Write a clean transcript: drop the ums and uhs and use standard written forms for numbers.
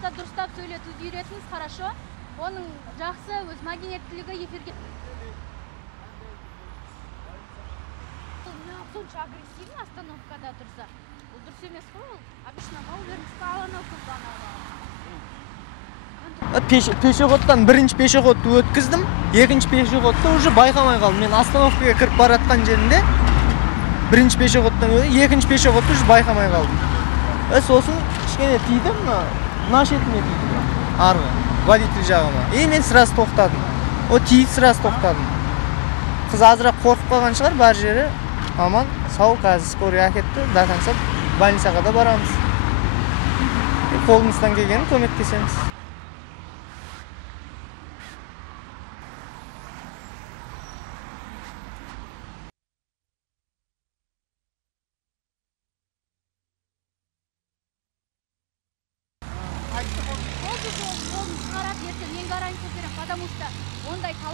да дұрыстап сөйлетуді үйретіңіз, хорошо? Оның жақсы өз мәдениеттілігі эфирге. Сонша агрессивный остановкада тұрса, ол дұрыс емес қой, ол обычно Маулернская остановка Пешеходтан бірінші пешеходты өткіздім, екінші пешеходты уже байқамай қалдым. Мен остановкаға кіріп баратқан жерінде бірінші пешеходтан екінші пешеходты уже байқамай қалдым. Сосын кішкене тиді, мына шетіме тиді, арғы водитель жағыма. Мен сразу тоқтадым. О тиді, сразу тоқтадым. Қыз азырақ қорқып қалған шығар, бар жері аман, сау, қазір скорый әкетті, датаңсап больницаға да барамыз. Қолымыздан келгенін көмектесеміз. Ол қарап ертең мен гарантия беремін, потому что ондай талай